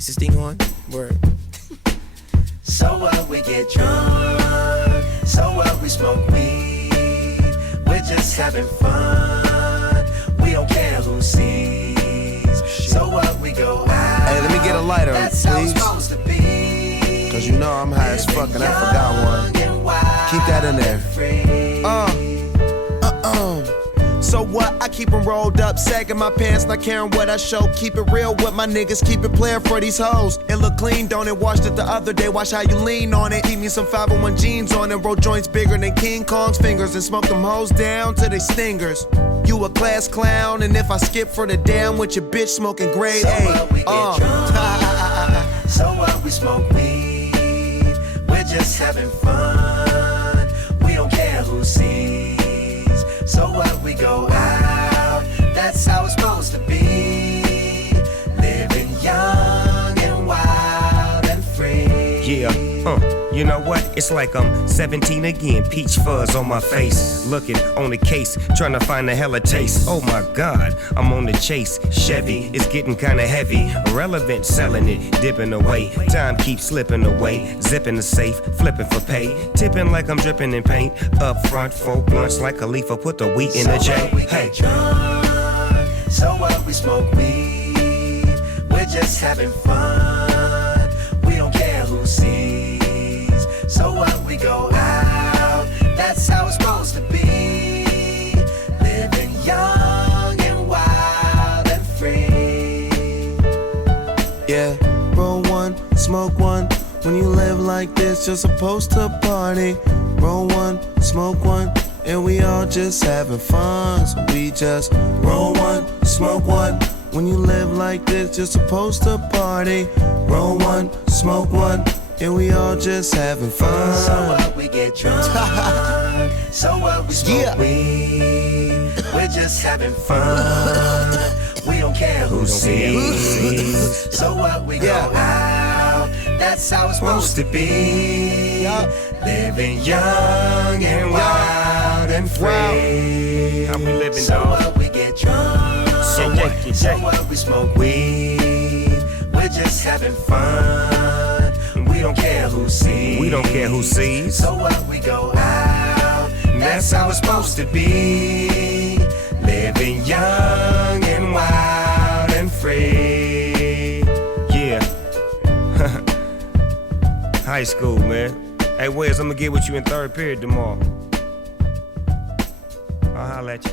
Is this thing on? Word. So what, we get drunk. So what, we smoke weed. We're just having fun. We don't care who sees. So what, we go out. Hey, let me get a lighter, That's please. how it's supposed to be. Cause you know I'm high as fuck and I forgot one. Keep that in there. So what? I keep them rolled up, sagging my pants, not caring what I show. Keep it real with my niggas, keep it playing for these hoes. It look clean, don't it? Washed it the other day, watch how you lean on it. Keep me some 501 jeans on and roll joints bigger than King Kong's fingers. And smoke them hoes down to they stingers. You a class clown, and if I skip for the damn with your bitch smoking grade A. So what, we get drunk. So what, we smoke weed. We're just having fun. We don't care who sees. So what, we go out. That's how it's supposed to be. Living young and wild and free. Yeah, you know what? It's like I'm 17 again, peach fuzz on my face. Looking on the case, trying to find a hella taste. Oh my God, I'm on the chase. Chevy is getting kinda heavy. Irrelevant, selling it, dipping away. Time keeps slipping away. Zipping the safe, flipping for pay. Tipping like I'm dripping in paint. Up front, 4 blunts like Khalifa, put the wheat in the J. Hey, drunk. So what, we smoke weed. We're just having fun. We don't care who sees. So what, we go out. That's how it's supposed to be. Living young and wild and free. Yeah, roll one, smoke one. When you live like this, you're supposed to party. Roll one, smoke one, and we all just having fun. So we just roll one, smoke one. When you live like this, you're supposed to party. Roll one, smoke one, and we all just having fun. So what, we get drunk. So what, we smoke weed. We're just having fun. We don't care who sees. So what, we go out. That's how it's supposed to be. Living young and wild and free. How we living, So dog? what, we get drunk. So what, So what, we smoke weed. We're just having fun. We don't care who sees. We don't care who sees. So what, we go out. That's how it's supposed to be. Living young and wild and free. Yeah. High school, man. Hey, Wes, I'm gonna get with you in third period tomorrow. I'll holler at you.